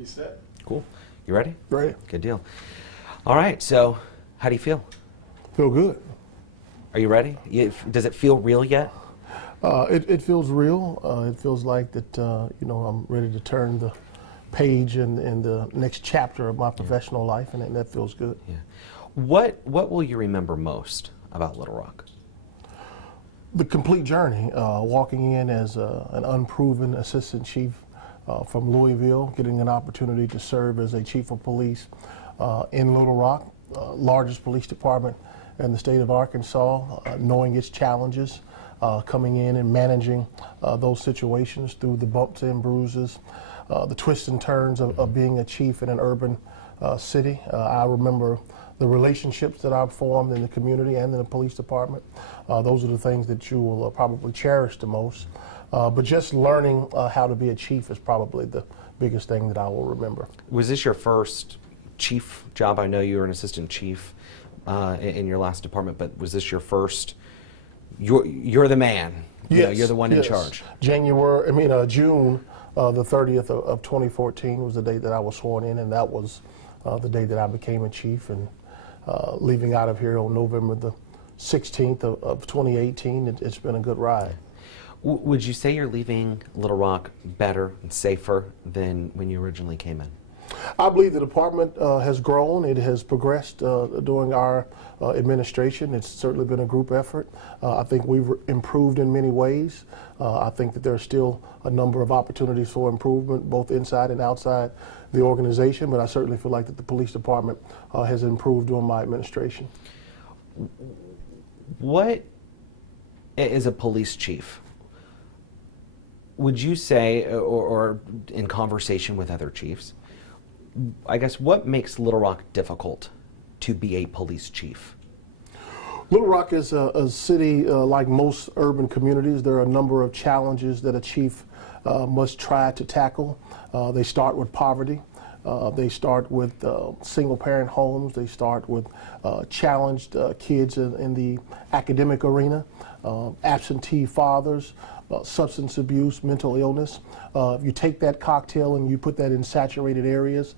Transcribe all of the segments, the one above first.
Be set. Cool. You ready? Ready. Good deal. All right, so how do you feel? Feel good. Are you ready? Does it feel real yet? It feels real. It feels like that, I'm ready to turn the page in the next chapter of my professional life, and that feels good. Yeah. What will you remember most about Little Rock? The complete journey, walking in as an unproven assistant chief from Louisville, getting an opportunity to serve as a chief of police in Little Rock, largest police department in the state of Arkansas, knowing its challenges, coming in and managing those situations through the bumps and bruises, the twists and turns of being a chief in an urban city. I remember the relationships that I've formed in the community and in the police department. Those are the things that you will probably cherish the most. But just learning how to be a chief is probably the biggest thing that I will remember. Was this your first chief job? I know you were an assistant chief in your last department, but was this your first? You're the man. Yes, you're the one in charge. June the 30th of 2014 was the day that I was sworn in, and that was the day that I became a chief. And leaving out of here on November the 16th of 2018, it's been a good ride. Would you say you're leaving Little Rock better and safer than when you originally came in? I believe the department has grown. It has progressed during our administration. It's certainly been a group effort. I think we've improved in many ways. I think that there's still a number of opportunities for improvement, both inside and outside the organization, but I certainly feel like that the police department has improved during my administration. What, as a police chief, would you say, or in conversation with other chiefs, I guess, what makes Little Rock difficult to be a police chief? Little Rock is a city like most urban communities. There are a number of challenges that a chief must try to tackle. They start with poverty. They start with single-parent homes. They start with challenged kids in the academic arena, absentee fathers, substance abuse, mental illness. If you take that cocktail and you put that in saturated areas,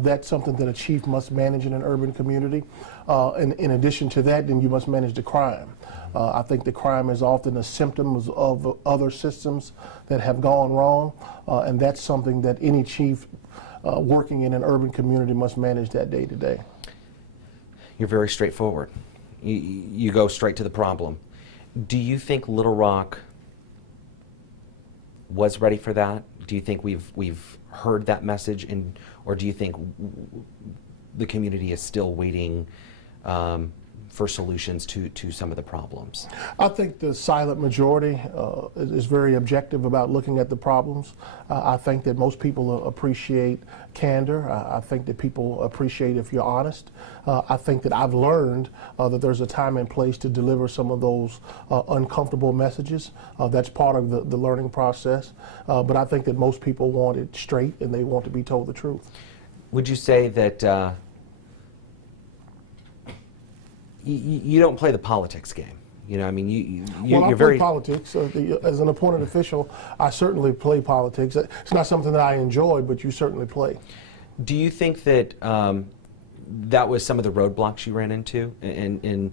that's something that a chief must manage in an urban community. And in addition to that, then you must manage the crime. I think the crime is often a symptom of other systems that have gone wrong, and that's something that any chief working in an urban community must manage that day to day. You're very straightforward. You go straight to the problem. Do you think Little Rock was ready for that? Do you think we've heard that message, or do you think the community is still waiting for solutions to some of the problems? I think the silent majority is very objective about looking at the problems. I think that most people appreciate candor. I think that people appreciate if you're honest. I think that I've learned that there's a time and place to deliver some of those uncomfortable messages. That's part of the learning process. But I think that most people want it straight and they want to be told the truth. Would you say that you don't play the politics game? You know, I mean, I play politics. As an appointed official, I certainly play politics. It's not something that I enjoy, but you certainly play. Do you think that that was some of the roadblocks you ran into in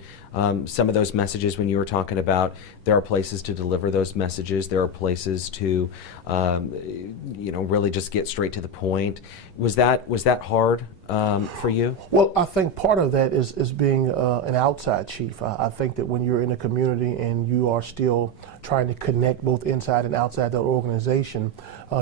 some of those messages when you were talking about there are places to deliver those messages, there are places to really just get straight to the point? Was that hard for you? Well, I think part of that is being an outside chief. I think that when you're in a community and you are still trying to connect both inside and outside that organization,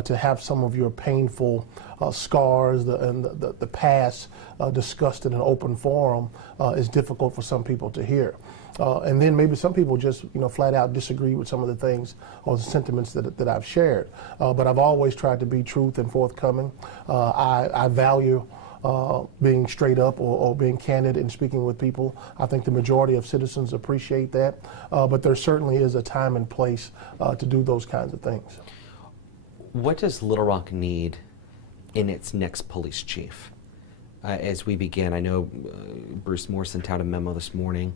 to have some of your painful scars and the past discussed in an open forum is difficult for some people to hear. And then maybe some people just flat out disagree with some of the things or the sentiments that I've shared. But I've always tried to be truth and forthcoming. I value being straight up or being candid in speaking with people. I think the majority of citizens appreciate that. But there certainly is a time and place to do those kinds of things. What does Little Rock need in its next police chief? As we begin, I know Bruce Moore sent out a memo this morning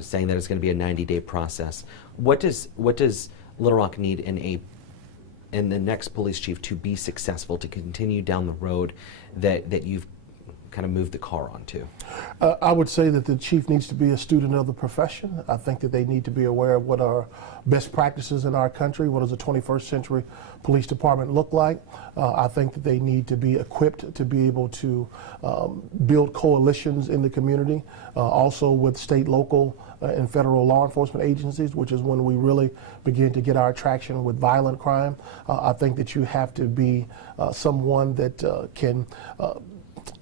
saying that it's going to be a 90-day process. What does Little Rock need in and the next police chief to be successful, to continue down the road that you've kind of moved the car onto? I would say that the chief needs to be a student of the profession. I think that they need to be aware of what are best practices in our country. What does a 21st century police department look like? I think that they need to be equipped to be able to build coalitions in the community, also with state, local, and federal law enforcement agencies, which is when we really begin to get our traction with violent crime. I think that you have to be someone that can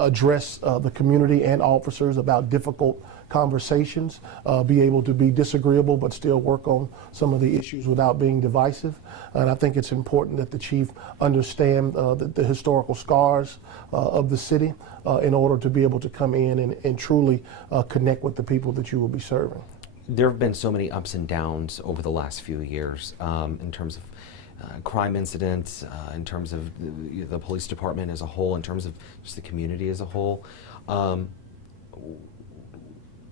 address the community and officers about difficult conversations, be able to be disagreeable but still work on some of the issues without being divisive. And I think it's important that the chief understand the historical scars of the city in order to be able to come in and truly connect with the people that you will be serving. There have been so many ups and downs over the last few years in terms of crime incidents, in terms of the police department as a whole, in terms of just the community as a whole.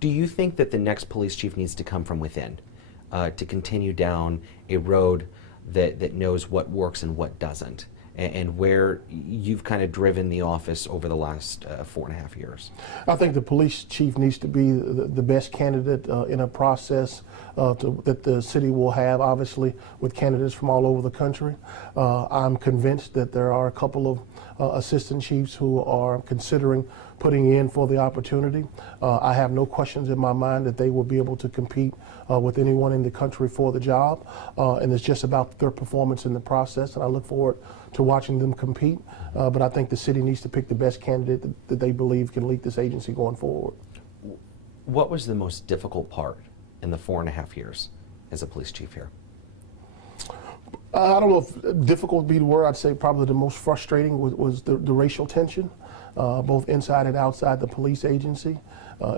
Do you think that the next police chief needs to come from within to continue down a road that knows what works and what doesn't, and where you've kind of driven the office over the last 4.5 years? I think the police chief needs to be the best candidate in a process that the city will have, obviously, with candidates from all over the country. I'm convinced that there are a couple of assistant chiefs who are considering putting in for the opportunity. I have no questions in my mind that they will be able to compete with anyone in the country for the job, and it's just about their performance in the process, and I look forward to watching them compete. But I think the city needs to pick the best candidate that they believe can lead this agency going forward. What was the most difficult part in the 4.5 years as a police chief here? I don't know if difficult would be the word. I'd say probably the most frustrating was the racial tension, both inside and outside the police agency.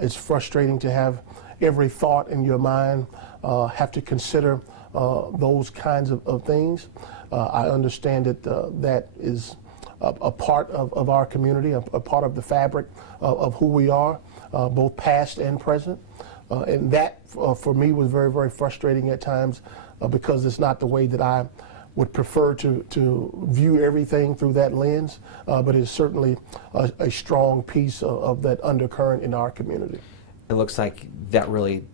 It's frustrating to have every thought in your mind have to consider those kinds of things. I understand that that is a part of our community, a part of the fabric of who we are, both past and present. And that, for me, was very, very frustrating at times because it's not the way that I would prefer to view everything through that lens, but it's certainly a strong piece of that undercurrent in our community. It looks like that really,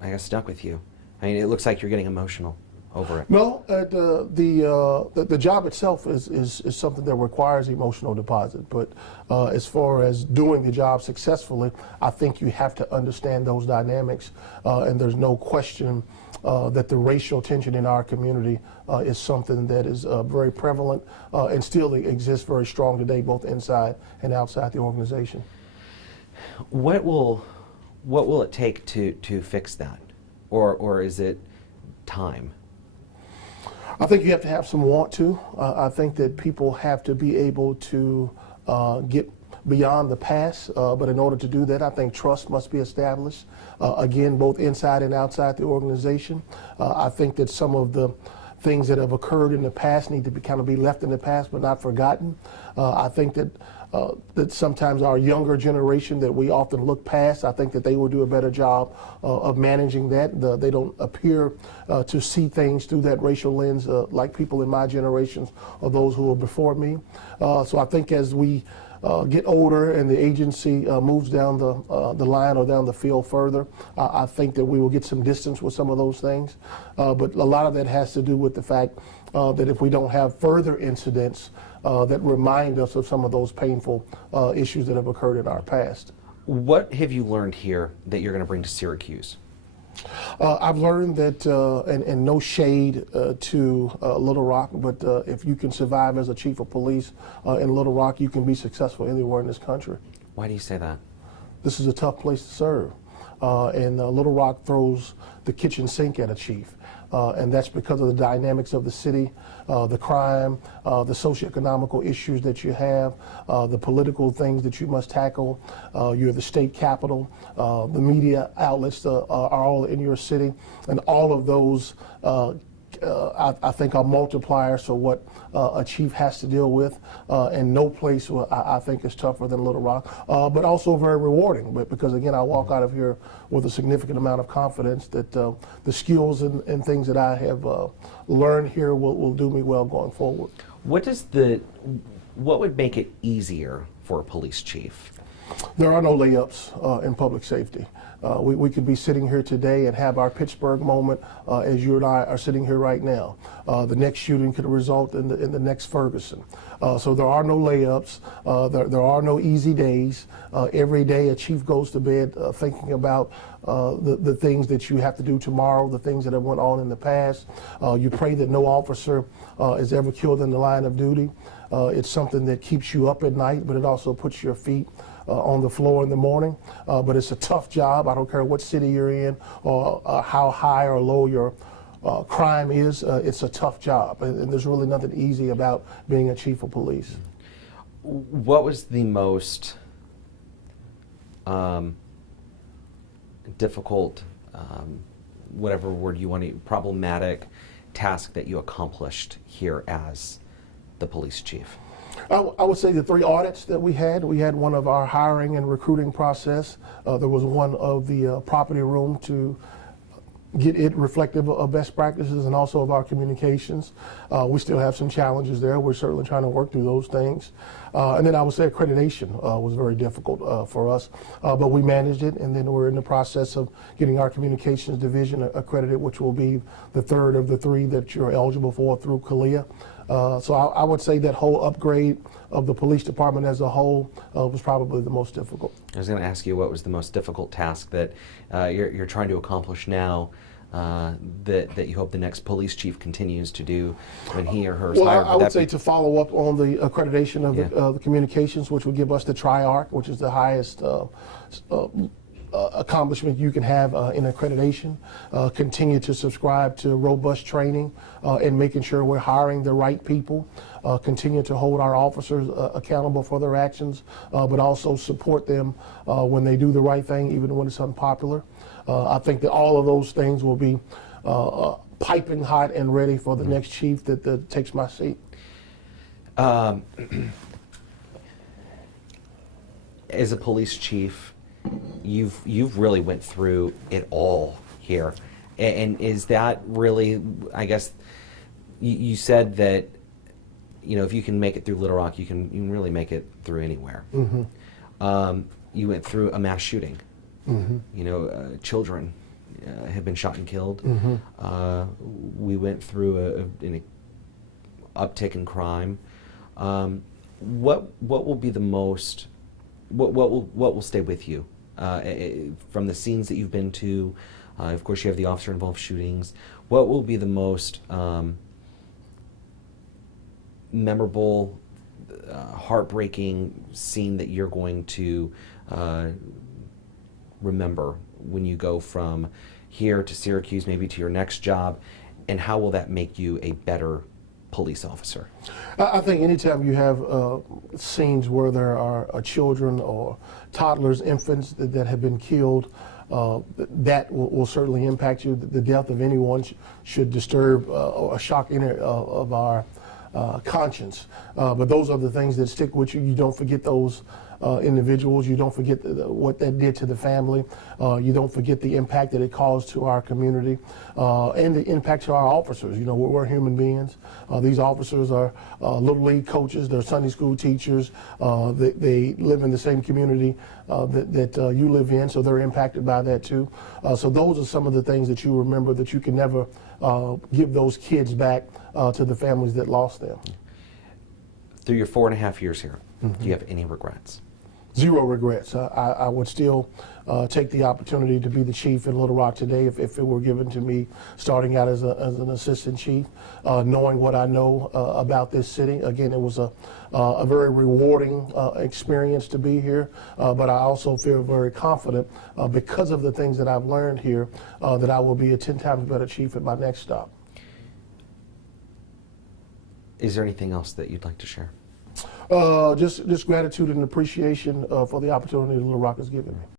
I guess, stuck with you. I mean, it looks like you're getting emotional over it. No, the job itself is something that requires emotional deposit, but as far as doing the job successfully, I think you have to understand those dynamics, and there's no question that the racial tension in our community is something that is very prevalent and still exists very strong today, both inside and outside the organization. What will it take to fix that, or is it time? I think you have to have some want to. I think that people have to be able to get beyond the past, but in order to do that, I think trust must be established, again, both inside and outside the organization. I think that some of the things that have occurred in the past need to kind of be left in the past but not forgotten. I think that sometimes our younger generation that we often look past, I think that they will do a better job of managing that. They don't appear to see things through that racial lens like people in my generations or those who are before me. So I think as we get older and the agency moves down the line or down the field further, I think that we will get some distance with some of those things. But a lot of that has to do with the fact that if we don't have further incidents that remind us of some of those painful issues that have occurred in our past. What have you learned here that you're going to bring to Syracuse? I've learned that, and no shade to Little Rock, but if you can survive as a chief of police in Little Rock, you can be successful anywhere in this country. Why do you say that? This is a tough place to serve. And Little Rock throws the kitchen sink at a chief. And that's because of the dynamics of the city, the crime, the socioeconomical issues that you have, the political things that you must tackle. You're the state capital. The media outlets are all in your city. And all of those I think are multipliers for what a chief has to deal with, and no place I think is tougher than Little Rock, but also very rewarding. But because again, I walk out of here with a significant amount of confidence that the skills and things that I have learned here will do me well going forward. What would make it easier for a police chief? There are no layups in public safety. We could be sitting here today and have our Pittsburgh moment as you and I are sitting here right now. The next shooting could result in the next Ferguson. So there are no layups. There are no easy days. Every day a chief goes to bed thinking about the things that you have to do tomorrow, the things that have went on in the past. You pray that no officer is ever killed in the line of duty. It's something that keeps you up at night, but it also puts your feet on the floor in the morning. But it's a tough job. I don't care what city you're in or how high or low your crime is. It's a tough job, and there's really nothing easy about being a chief of police. What was the most difficult, whatever word you want to, problematic task that you accomplished here as the police chief? I would say the 3 audits that we had. We had one of our hiring and recruiting process. There was one of the property room to get it reflective of best practices and also of our communications. We still have some challenges there. We're certainly trying to work through those things. And then I would say accreditation was very difficult for us, but we managed it, and then we're in the process of getting our communications division accredited, which will be the 3rd of the 3 that you're eligible for through CALIA. So I would say that whole upgrade of the police department as a whole was probably the most difficult. I was going to ask you what was the most difficult task that you're trying to accomplish now that you hope the next police chief continues to do when he or her is hired. I would say to follow up on the accreditation of the communications, which would give us the TRIARC, which is the highest accomplishment you can have in accreditation. Continue to subscribe to robust training and making sure we're hiring the right people. Continue to hold our officers accountable for their actions, but also support them when they do the right thing, even when it's unpopular. I think that all of those things will be piping hot and ready for the next chief that takes my seat. As a police chief, you've really went through it all here, and is that really, I guess, you said that, you know, if you can make it through Little Rock, you can really make it through anywhere. Mm-hmm. You went through a mass shooting. Mm-hmm. You know, children have been shot and killed. Mm-hmm. We went through an uptick in crime. What will be the most? What will stay with you from the scenes that you've been to? Of course, you have the officer-involved shootings. What will be the most memorable, heartbreaking scene that you're going to remember when you go from here to Syracuse, maybe to your next job, and how will that make you a better police officer? I think anytime you have scenes where there are children or toddlers, infants that have been killed, that will certainly impact you. The death of anyone should disturb or shock any of our conscience. But those are the things that stick with you. You don't forget those individuals. You don't forget what that did to the family. You don't forget the impact that it caused to our community and the impact to our officers. You know, we're human beings. These officers are Little League coaches. They're Sunday school teachers. They live in the same community that you live in, so they're impacted by that too. So those are some of the things that you remember that you can never give those kids back to the families that lost them. Through your 4.5 years here, mm-hmm. do you have any regrets? Zero regrets. I would still take the opportunity to be the chief in Little Rock today if it were given to me starting out as an assistant chief, knowing what I know about this city. Again, it was a very rewarding experience to be here, but I also feel very confident because of the things that I've learned here that I will be a 10 times better chief at my next stop. Is there anything else that you'd like to share? Just gratitude and appreciation for the opportunity Little Rock has given me.